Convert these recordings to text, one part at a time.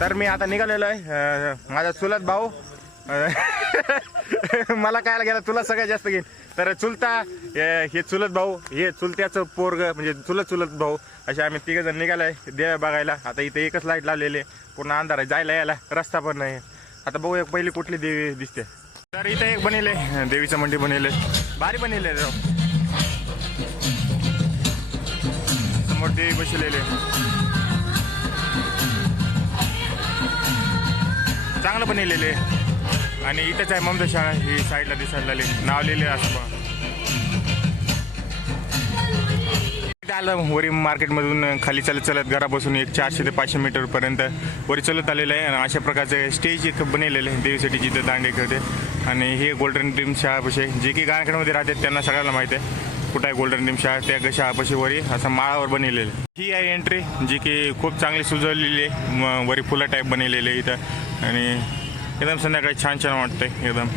तर मी आता निघालेलो आहे. माझा चुलत भाऊ. मला कायला गेला तुला सगळ्यात जास्त घेईन. तर चुलता हे हे चुलत भाऊ हे चुलत्याचं पोरग म्हणजे चुलत चुलत भाऊ असे आम्ही तिघ जण निघालोय देव बघायला. आता इथे एकच लाइट लावलेली आहे. पूर्ण अंधार आहे. जायला यायला रस्ता पण नाही. आता बघू एक पहिली कुठली देवी दिसते. तर इथे एक बनेल देवीचं मंडी बनेल भारी बनेल राव. समोर देवी बसलेले चांगलं पण लिहिलेले आणि इथेच आहे ममता शाळा ही साईडला दिसायला लागली. नाव लिहिले असं आलं वरी मार्केटमधून खाली चालत चालत घरापासून एक चारशे ते पाचशे मीटरपर्यंत वरी चालत आलेलं आहे. आणि अशा प्रकारचे स्टेज इथं बनलेले आहे. देवीसाठी जिथं दांडे खेळते. आणि हे गोल्डन ड्रीम शाळापाशी जे की गायकड्यामध्ये राहतात त्यांना सगळ्यांना माहिती आहे. कुठं आहे गोल्डन ड्रीम शाळा? त्या शाळापाशी वरी असं माळावर बनवलेले ही आहे एंट्री जी की खूप चांगली सुजवलेली आहे. वरी फुलं टाईप बनवलेली आहे इथं. आणि एकदम संध्याकाळी छान छान वाटतंय एकदम.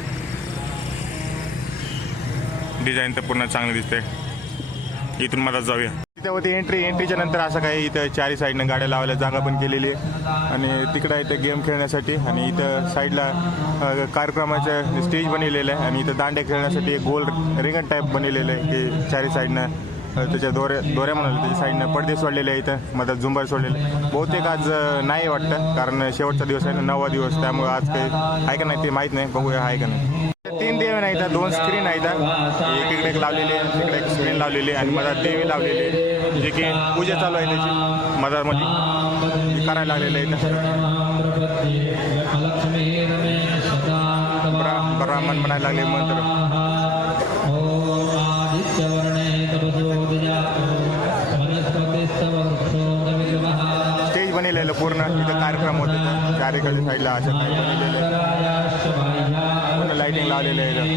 डिझाईन तर पूर्ण चांगली दिसतंय. इथून मला जाऊया. रस्त्यावरती एंट्री एंट्रीच्या नंतर असं काही इथं चारी साईडनं गाड्या लावायला जागा पण केलेली आहे. आणि तिकडं आहे ते गेम खेळण्यासाठी. आणि इथं साईडला कार्यक्रमाचं स्टेज बनवलेलं आहे. आणि इथं दांडे खेळण्यासाठी एक गोल रिंगण टाईप बनवलेलं आहे. की चारी साईडनं त्याच्या दोऱ्या दोऱ्या म्हणाले त्याच्या साईडनं पडदे सोडलेले आहे इथं मधात झुंबार सोडलेले आहे. बहुतेक आज नाही वाटतं. कारण शेवटचा दिवस आहे ना नववा दिवस. त्यामुळे आज काही आहे का नाही ते माहीत नाही. बघूया आहे का नाही. तीन देव नाही इथं दोन स्क्रीन आहेत एक इकडे एक लावलेली आहे तिकडे एक स्क्रीन लावलेली आहे आणि मधात देवी लावलेली आहे. जे की पूजा चालू आहे त्याची. मधामध्ये म्हणजे करायला लागलेलं आहे इथं ब्राह्मण म्हणायला लागले मंत्र. पूर्ण. इथं कार्यक्रम होते कार्यक्रम साईडला असं काही बनलेलं आहे. लाइटिंग आहे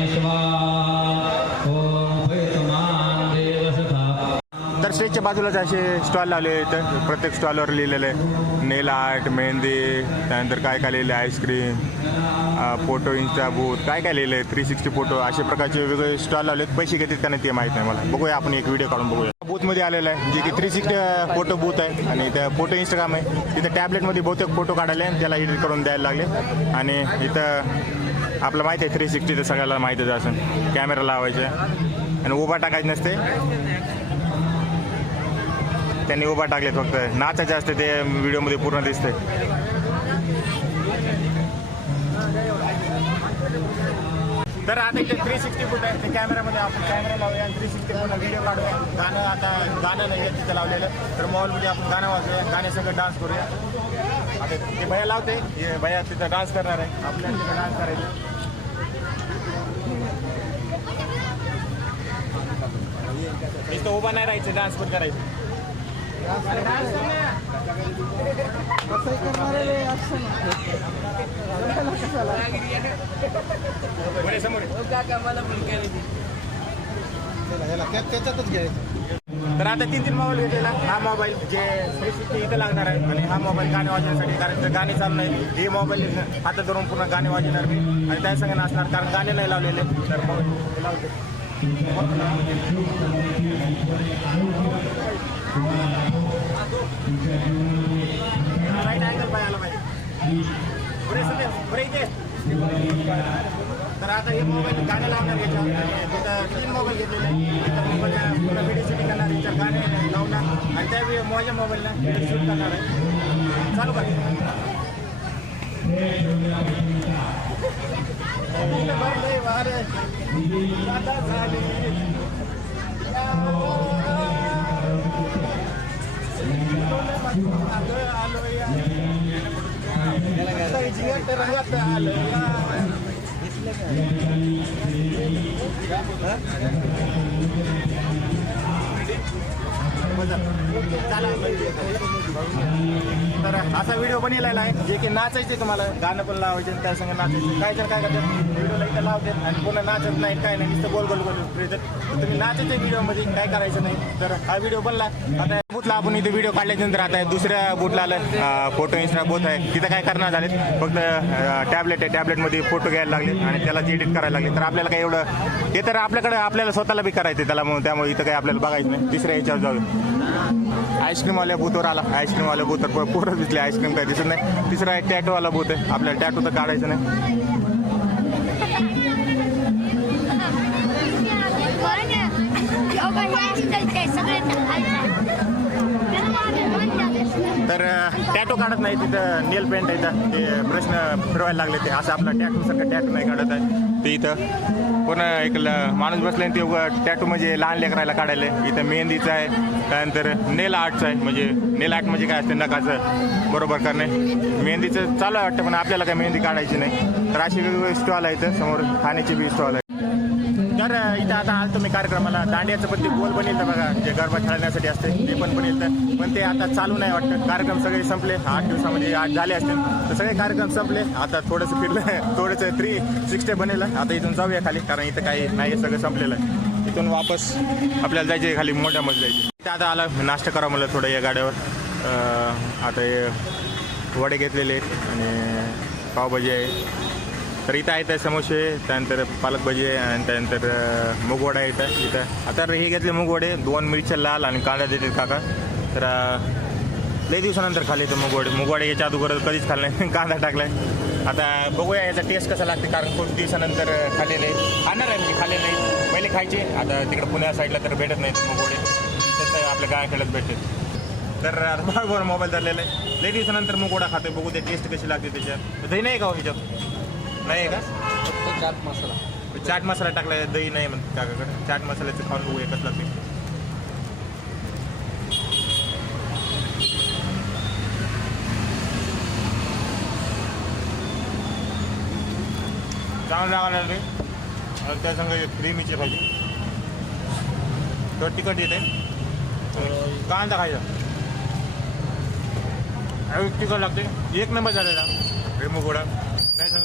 तर स्टेजच्या बाजूलाच असे स्टॉल लावले आहेत. प्रत्येक स्टॉलवर लिहिलेलं आहे नेल आर्ट मेहंदी त्यानंतर काय काय लिहिलं आहे आईस्क्रीम फोटो इन्स्टा बूथ काय काय लिहिलं आहे थ्री सिक्स्टी फोटो अशा प्रकारचे वेगवेगळे स्टॉल लावले आहेत. पैसे घेतात का नाही ते माहीत नाही मला. बघूया आपण एक व्हिडिओ काढून बघूया. बूथमध्ये आलेलं आहे जे की थ्री सिक्स्टी फोटो बूथ आहे आणि त्या फोटो इंस्टाग्राम आहे. तिथं टॅबलेटमध्ये बहुतेक फोटो काढायला आहे त्याला एडिट करून द्यायला लागले. आणि इथं आपलं माहिती आहे थ्री सिक्स्टी तर सगळ्याला माहितीच असं कॅमेरा लावायचे. आणि उभा टाकायचं नसते. त्यांनी उभा टाकलेत फक्त. नाचायचे असते ते व्हिडिओमध्ये पूर्ण दिसतंय तर आता इथे थ्री सिक्स्टी फुट आहे. ते कॅमेरामध्ये आपण कॅमेरा लावूया आणि थ्री सिक्स्टी फुटला व्हिडिओ काढूया. गाणं आता गाणं नाही आहे तिथं लावलेलं. तर मॉलमध्ये आपण गाणं वाजूया सगळं डान्स करूया. आता ते भैया लावते हे भैया तिथं डान्स करणार आहे आपल्याला तिथं डान्स करायचं उभा नाही राहायचं डान्स पण करायचं. समोर. त्याच्यातच घ्यायचं. तर आता तीन तीन मोबाईल घेतलेला. हा मोबाईल जे स्पेसिफिक इथं लागणार आहे. आणि हा मोबाईल गाणे वाजवण्यासाठी कारण जर गाणे चालू नाही हे मोबाईल आता धरून पूर्ण गाणे वाजवणार मी. आणि त्या संग असणार कारण गाणे नाही लावलेले. तर मोबाईल लावते. राईट अँगल पाहिजे पाहिजे. पुढे सध्या पुढे इथे. तर आता हे मोबाईल गाणं लावणार याच्यावर. तीन मोबाईल घेतलेले. आता मोबाईल व्हिडिओ शूटिंग करणार याच्यावर गाणे लावणार. आणि त्या व्हिडिओ माझ्या मोबाईलला शूट करणार आहे. चालू कर. आलोय, तर असा व्हिडिओ बनलेला आहे जे की नाचायचे तुम्हाला. गाणं पण लावायचे त्या संग नाचायचे. काय तर काय करतात व्हिडिओला इथं लावतात आणि कोणा नाचत नाही काय नाही नुसतं गोल गोल गोल फिरतात तुम्ही नाचायचे व्हिडिओमध्ये काय करायचं नाही. तर हा व्हिडिओ बनला. आता बुथला आपण इथे व्हिडिओ काढल्यानंतर आता दुसऱ्या बुथला आलं. फोटो इन्स्टा बोथ आहे. तिथं काय करणार झालेत? फक्त टॅबलेट आहे. टॅबलेटमध्ये फोटो घ्यायला लागले आणि त्याला एडिट करायला लागले तर आपल्याला काय एवढं ते तर आपल्याकडे आपल्याला स्वतःला बी करायचं त्याला म्हणून. त्यामुळे इथं काही आपल्याला बघायचं नाही. तिसऱ्या याच्यावर जाऊ आईस्क्रीमवाल्या बूथवर आला. आईस्क्रीमवाल्या बूथवर प- पोरं दिसले. आईस्क्रीम काय दिसत नाही. तिसरा आहे टॅटोवाला बूथ आहे. आपल्याला टॅटो तर काढायचं नाही. तर टॅटो काढत नाही तिथं नेल पेंट आहे इथं. ते प्रश्न फिरवायला लागले ते. असं आपला टॅटो सारखं टॅटू नाही काढत आहे. ते इथं. पण एक ल- माणूस बसले आणि ते टॅटो टॅटू म्हणजे लहान लेकरायला काढायला. इथं मेहंदीचं आहे. त्यानंतर नेल आर्टचं आहे. म्हणजे नेल आर्ट म्हणजे काय असते? नकाचं बरोबर करणे मेहंदीचं चालू वाटतं पण आपल्याला काय मेहंदी काढायची नाही. तर अशी वेगवेगळे स्टॉल आहे इथं. समोर खाण्याची बी स्टॉल आहे. तर इथं आता आलतो मी कार्यक्रमाला. दांडियाचं पण ते गोल बनेल तर बघा जे गरबा खेळण्यासाठी असते ते पण बनेल तर पण ते आता चालू नाही वाटतं. कार्यक्रम सगळे संपले. आठ दिवसामध्ये आठ झाले असतील तर सगळे कार्यक्रम संपले. आता थोडंसं फिरलं. थोडंसं थ्री सिक्स्टी बनेल आता इथून जाऊया खाली कारण इथं काही नाही सगळं संपलेलं आहे. इथून वापस आपल्याला जायचे आहे खाली मोठ्या मध्ये जायचे इथं आता आला नाश्ता करा मला थोडं या गाड्यावर. आता हे वडे घेतलेले आणि पावभाजी आहे. तर इथं आहेत समोसे त्यानंतर पालक भजी आहे आणि त्यानंतर मुगवडा इथं. इथं आता हे घेतले मुगवडे दोन मिरच्या लाल आणि कांदा देतात काका. तर लई दिवसानंतर खाल्ले तर मुगवडे. मुगवडे याच्या अगोदर कधीच खाल्ले नाही कांदा टाकलाय. आता बघूया याचा टेस्ट कसा लागते कारण खूप दिवसानंतर खाल्लेले आहे. खाणार आहे म्हणजे खाल्लेले नाही. पहिले खायचे आता तिकडे पुण्या साईडला तर भेटत नाहीत मुगवडे. तसं आपल्या गाय खेळत भेटते. तर आता बरोबर मोबाईल चाललेला आहे. लई दिवसानंतर मुगवडा खातोय बघू ते टेस्ट कशी लागते त्याच्यात. दही नाही का हो ह्याच्यात? नाही का? फक्त चाट मसाला. चाट मसाला टाकलाय दही नाही म्हणते काकाकडे. चाट मसाल्याचं खाऊन बघू एकच लागते चांगलं लागायला लागले आणि त्या संग क्रीमीची भाजी. तर तिखट येते. कांदा खायचा. अरे तिखट लागते. एक नंबर झालेला. हे मुगोडा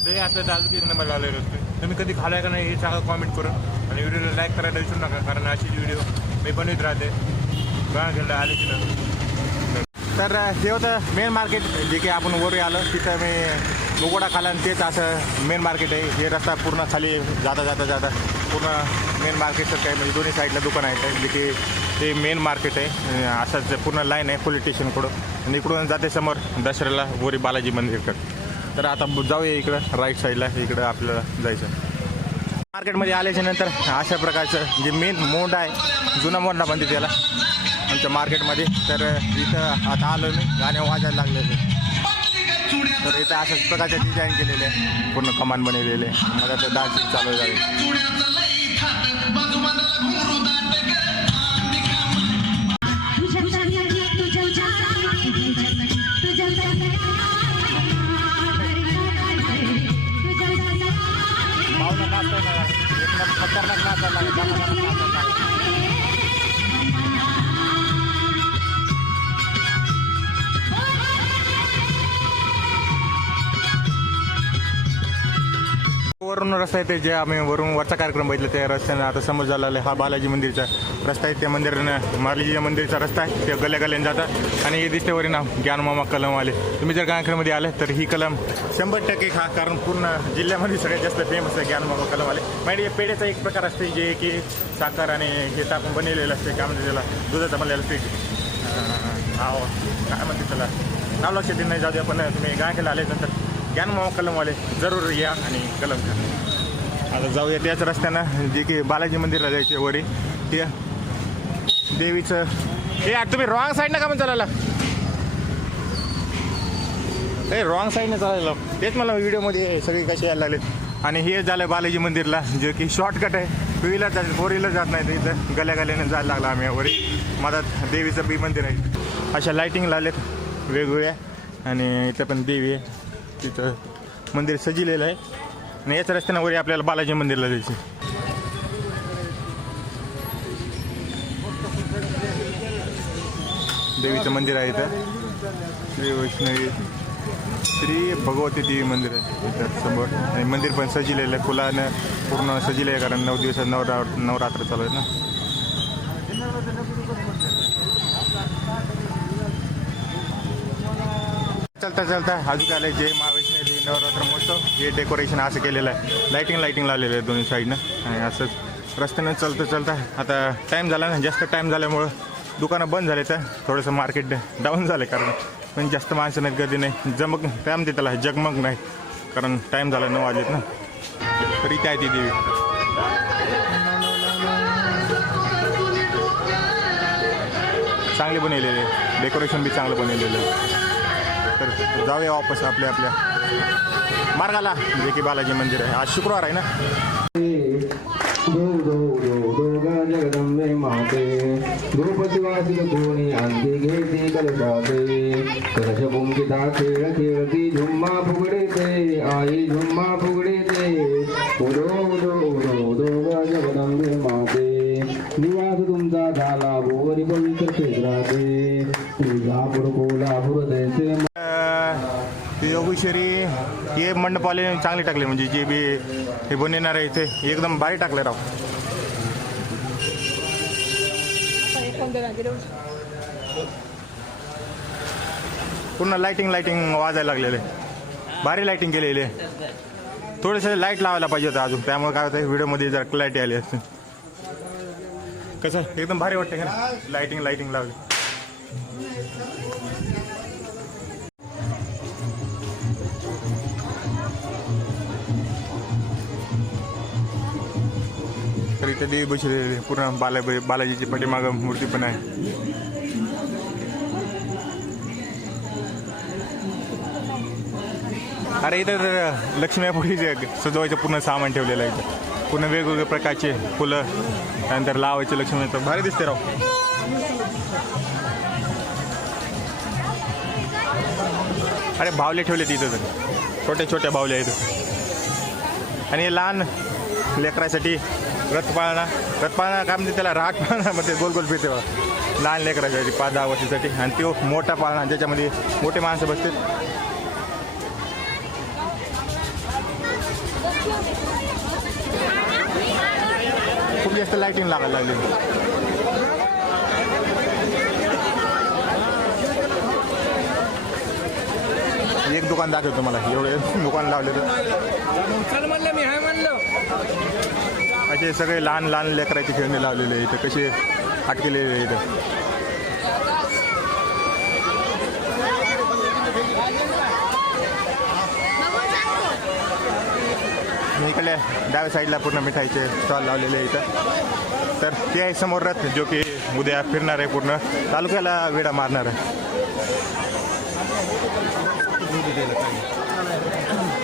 ते आता अजून नंबर झालेलं असते तुम्ही कधी खालाय का नाही हे सांगा कॉमेंट करून. आणि व्हिडिओला लाईक करायला विसरू नका कारण अशी व्हिडिओ मी बनवित राहते. बघा घेतलं आले की नाही. तर हे होतं मेन मार्केट जे की आपण वर आलो. तिथं मी मुगोडा खाला आणि तेच असं मेन मार्केट आहे. हे रस्ता पूर्ण खाली जाता जाता जाता. पूर्ण मेन मार्केटचं काय म्हणजे दोन्ही साईडला दुकान आहेत. जे की ते मेन मार्केट आहे. असं असंच पूर्ण लाईन आहे पोलीस स्टेशनकडून आणि इकडून जाते समोर दसऱ्याला गोरी बालाजी मंदिरकडे. तर आता जाऊया इकडं राईट साईडला इकडं आपल्याला जायचं. मार्केटमध्ये आल्याच्यानंतर अशा प्रकारचं जे मेन मोंड आहे जुना मोंडा म्हणते त्याला आमच्या मार्केटमध्ये तर इथं आता आलो मी गाणे वाजायला लागले तर इथं अशाच प्रकारचे डिझाईन केलेले आहे पूर्ण कमान बनवलेले. मला तर डान्स चालू झाले. वरून रस्ता येते जे आम्ही वरून वरचा कार्यक्रम बघितला त्या रस्त्यानं आता समोर झाला आहे हा बालाजी मंदिरचा रस्ता आहे. त्या मंदिरानं बालाजी मंदिरचा रस्ता आहे. ते गल्या गल्याने जातात. आणि हे दिसते वरी नाव ज्ञानमामा कलम आले तुम्ही जर कार्यक्रमामध्ये आले तर ही कलम शंभर टक्के खा कारण पूर्ण जिल्ह्यामध्ये सगळ्यात जास्त फेमस आहे ज्ञानमामा कलम आले म्हणजे पेढ्याचा एक प्रकार असते जे की साखर आणि हे टाकून बनवलेलं असते काय म्हणते त्याला दुधाचं बनलेलं असते हा काय म्हणते त्याला? नाव लक्षात नाही जाऊ दे आपण तुम्ही गायकाला आले नंतर. ज्ञान मामा कलमवाले. जरूर या आणि कलम घ्या. आता जाऊया त्याच रस्त्यानं जे की बालाजी मंदिरला जायचे वरी. ते देवीचं हे यार तुम्ही रॉंग साईडनं का पण चालायला ए रॉंग साईडनं चालायला तेच मला व्हिडिओमध्ये सगळे कसे यायला लागलेत. आणि हे झालं बालाजी मंदिरला जे की शॉर्टकट आहे. टू व्हीलर जात फोर व्हीलर जात नाही इथं गल्या गल्याने जायला लागला आम्ही वरी. मधात देवीचं बी मंदिर आहे. अशा लाईटिंग लावलेत वेगवेगळ्या. आणि इथं पण देवी आहे. तिथं मंदिर सजिलेलं आहे. आणि याच रस्त्यानं वरी आपल्याला बालाजी मंदिरला जायचं देवीचं मंदिर आहे इथं. श्री वैष्णवी श्री भगवती देवी मंदिर आहे इथं समोर. आणि मंदिर पण सजिलेलं आहे. फुलानं पूर्ण सजिलं आहे कारण नऊ दिवसात नवरा नवरात्र चालू आहे ना. चलता चलता अजून आले जय महावैष्णवी नवरात्र महोत्सव हे डेकोरेशन असं केलेलं आहे. लाईटिंग लाईटिंग लावलेलं आहे दोन्ही साईडनं आणि असंच रस्त्यानं चालता चलता आता टाईम झाला ना जास्त टाईम झाल्यामुळं दुकानं बंद झाले तर थोडंसं मार्केट डाऊन झालं कारण पण जास्त माणसं नाही गर्दी नाही. जमक टाईम म्हणते त्याला जगमग नाही कारण टाईम झाला नऊ वाजेत ना. तर इथे आहे ती देवी. चांगले बनवलेले डेकोरेशन बी चांगलं बनवलेलं आहे. तर जाऊया वापस आपल्या आपल्या मार्गाला. जे की बालाजी मंदिर आहे. आज शुक्रवार आहे ना? योगेश्वरी हे मंडपाले चांगले टाकले म्हणजे जे बी हे बनवणार आहे इथे एकदम भारी टाकले राव. पूर्ण लाइटिंग लाइटिंग वाजायला लागलेले. भारी लाइटिंग केलेली. आहे थोडेसे लाइट लावायला पाहिजे होतं अजून. त्यामुळे काय होतं व्हिडिओमध्ये जरा क्लॅरिटी आली असते. कसं? एकदम भारी वाटते का लाइटिंग लाइटिंग लावली. तर देवी बसलेली पूर्ण बाला बालाजीची पाठीमागं मूर्ती पण आहे. अरे इथं तर लक्ष्मीपुरीचे सजवायचं पूर्ण सामान ठेवलेलं आहे इथं. पूर्ण वेगवेगळ्या प्रकारचे फुलं त्यानंतर लावायचे लक्ष्मीचं भारी दिसते राव. अरे बावले ठेवले तिथं तर. छोट्या छोट्या बावल्या इथं. आणि लहान लेकरासाठी रथपाळणा. रथपाळणा काय म्हणते त्याला? राट पाळणा मध्ये गोल गोल फिरते बघा. लहान लेकरासाठी पाच दहा वर्षासाठी. आणि तो मोठा पाळणा ज्याच्यामध्ये मोठे माणसं बसतात. खूप जास्त लाईटिंग लागायला लागली. एक दुकान दाखवतो मला एवढे दुकान लावले तर. म्हणलं मी हाय म्हणलं. असे सगळे लहान लहान लेकराचे खेळणे लावलेले इथं कसे अटकेलेले इथं इकडे डाव्या साईडला पूर्ण मिठाईचे स्टॉल लावलेले इथं तर ते आहे समोर रथ जो की उद्या फिरणार आहे पूर्ण. तालुक्याला वेडा मारणार आहे.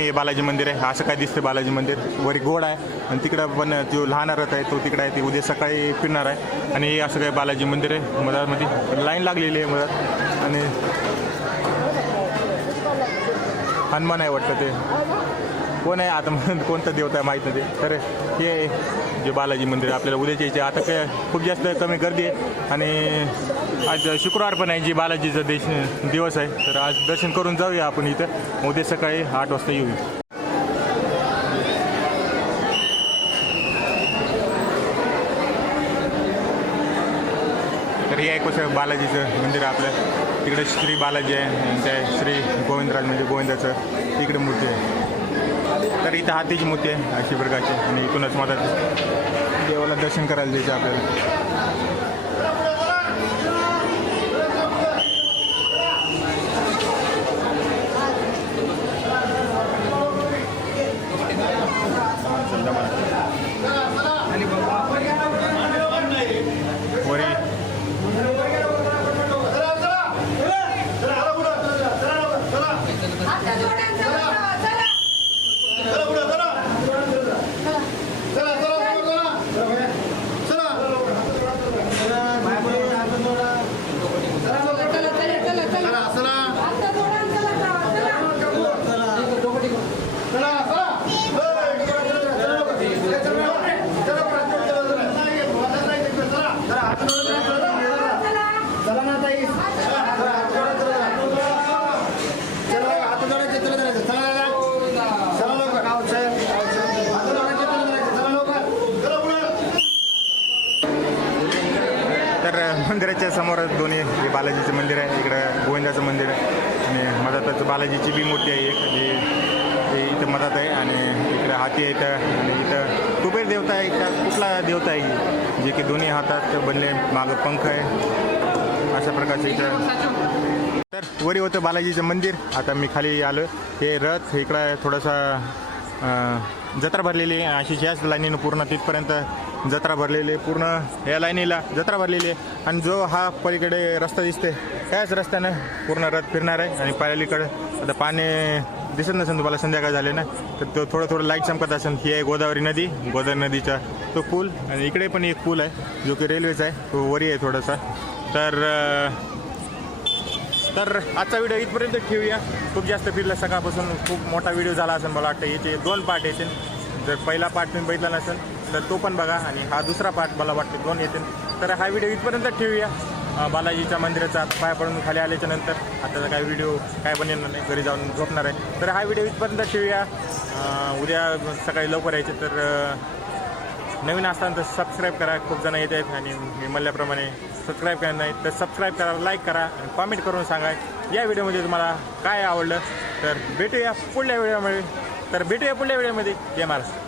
हे बालाजी मंदिर आहे. असं काय दिसतं बालाजी मंदिर? वरी गोड आहे. आणि तिकडं पण जो लहान रथ आहे. तो तिकडं आहे. ते उद्या सकाळी फिरणार आहे. आणि हे असं काय बालाजी मंदिर आहे? मधामध्ये. लाईन लागलेली आहे मधात. आणि हनुमान आहे वाटतं ते. कोण आहे आता म्हणून कोणतं देवता आहे माहीत नाही. ते. तर हे आहे जे बालाजी मंदिर आपल्याला उद्याच्या यायचे आता काय खूप जास्त कमी गर्दी आहे. आणि आज शुक्रवार पण आहे जे बालाजीचा देश दिवस आहे. तर आज दर्शन करून जाऊया आपण इथं. उद्या सकाळी आठ वाजता येऊया. तर हे आहे कसं बालाजीचं मंदिर आपलं. तिकडे श्री बालाजी आहे. त्या श्री गोविंदराज म्हणजे गोविंदाचं तिकडे मूर्ती आहे. तर इथं हातीची मूर्ती आहे अशी प्रकारची आणि इथूनच मदत देवाला दर्शन करायला द्यायचं आपल्याला वरी तर मंदिराच्या समोर दोन्ही हे बालाजीचं मंदिर आहे इकडं गोविंदाचं मंदिर आहे. आणि मधातच बालाजीची बी मूर्ती आहे एक जी हे इथं मधात आहे आणि इकडं हाती आहे इथं. आणि इथं कुबेर देवता आहे का कुठला देवता आहे जे की दोन्ही हातात बनले मागं पंख आहे. अशा प्रकारचे इथं. तर वरी होतं बालाजीचं मंदिर. आता मी खाली आलो हे रथ इकडं थोडासा जत्रा भरलेली आहे. अशी ह्याच लाईनीनं पूर्ण तिथपर्यंत जत्रा भरलेली आहे. पूर्ण या लाईनीला जत्रा भरलेली आहे. आणि जो हा पलीकडे रस्ता दिसते त्याच रस्त्यानं पूर्ण रथ फिरणार आहे. आणि पलीकडे आता पाणी दिसत नसेल तुम्हाला संध्याकाळ झाले ना तर तो थोडं थोडं लाइट चमकत असेल. ही आहे गोदावरी नदी. गोदावरी नदीचा तो पूल आणि इकडे पण एक पूल आहे जो की रेल्वेचा आहे. तो वरी आहे थोडासा. तर तर आजचा व्हिडिओ इथपर्यंत ठेवूया. खूप जास्त फिरला सकाळपासून. खूप मोठा व्हिडिओ झाला असेल मला वाटतं. याचे दोन पार्ट येतील. जर पहिला पार्ट तुम्ही बघितला नसेल तर तो पण बघा. आणि हा दुसरा पार्ट मला वाटतं दोन येतील. तर हा व्हिडिओ इथपर्यंत ठेवूया. बालाजीच्या मंदिराचा पाय पडून खाली आल्याच्यानंतर आता काय व्हिडिओ काय पण येणार नाही. घरी जाऊन झोपणार आहे. तर हा व्हिडिओ इथपर्यंत ठेवूया. उद्या सकाळी लवकर यायचे तर नवीन असताना तर सबस्क्राईब करा. खूप जण येत आहेत आणि मी म्हणल्याप्रमाणे सबस्क्राईब करा नाही तर सबस्क्राईब करा लाईक करा आणि कॉमेंट करून सांगा या व्हिडिओमध्ये तुम्हाला काय आवडलं. तर भेटूया पुढल्या व्हिडिओमध्ये. तर भेटूया पुढल्या व्हिडिओमध्ये. जय महाराज